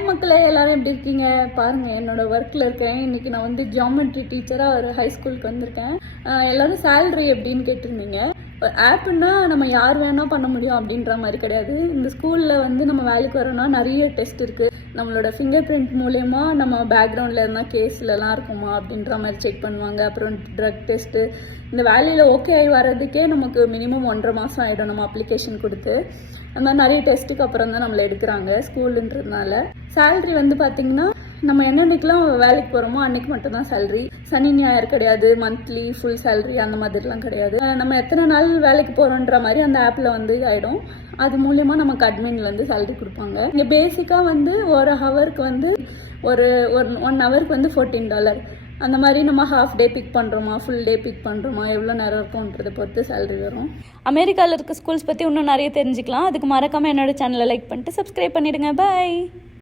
Hi மக்களே எல்லாரும் எப்படி இருக்கீங்க? பாருங்க என்னோட ஒர்க்ல இருக்கேன். இன்னைக்கு நான் வந்து ஜியாமெட்ரி டீச்சரா ஒரு ஹை ஸ்கூலுக்கு வந்திருக்கேன். எல்லாரும் சேலரி எப்படின்னு கேட்டிருந்தீங்க. ஆப்னா நம்ம யார் வேணா பண்ண முடியும் அப்படின்ற மாதிரி கிடையாது. இந்த ஸ்கூல்ல வந்து நம்ம வேலைக்கு வரோம்னா நிறைய டெஸ்ட் இருக்கு. நம்மளோட ஃபிங்கர் பிரிண்ட் மூலயமா நம்ம பேக்ரவுண்டில் இருந்தால் கேஸ்லலாம் இருக்குமா அப்படின்ற மாதிரி செக் பண்ணுவாங்க. அப்புறம் ட்ரக் டெஸ்ட்டு இந்த வேலையில் ஓகே ஆகி வர்றதுக்கே நமக்கு மினிமம் ஒன்றரை மாதம் ஆகிடும் நம்ம அப்ளிகேஷன் கொடுத்து. அந்த மாதிரி நிறைய டெஸ்ட்டுக்கு அப்புறம் தான் நம்மளை எடுக்கிறாங்க ஸ்கூலுன்றதுனால சேல்ரி வந்து பார்த்திங்கன்னா நம்ம என்னன்னைக்கெல்லாம் வேலைக்கு போகிறோமோ அன்னைக்கு மட்டும்தான் சேல்ரி சனி ஞாயிறு கிடையாது. மந்த்லி ஃபுல் சேல்ரி அந்த மாதிரிலாம் கிடையாது. நம்ம எத்தனை நாள் வேலைக்கு போகிறோன்ற மாதிரி அந்த ஆப்பில் வந்து ஆகிடும் அது மூலயமா நமக்கு அட்மின்லேருந்து சேல்ரி கொடுப்பாங்க. இங்கே பேசிக்காக வந்து ஒரு ஹவருக்கு வந்து ஒரு ஒரு ஒன் ஹவருக்கு வந்து ஃபோர்டீன் டாலர் அந்த மாதிரி நம்ம ஹாஃப் டே பிக் பண்ணுறோமா ஃபுல் டே பிக் பண்ணுறோமா எவ்வளோ நேரம் இருக்கும்ன்றதை பொறுத்து சேல்ரி வரும். அமெரிக்காவில் இருக்க ஸ்கூல்ஸ் பற்றி இன்னும் நிறைய தெரிஞ்சுக்கலாம். அதுக்கு மறக்காமல் என்னோட சேனலை லைக் பண்ணிட்டு சப்ஸ்கிரைப் பண்ணிடுங்க. பை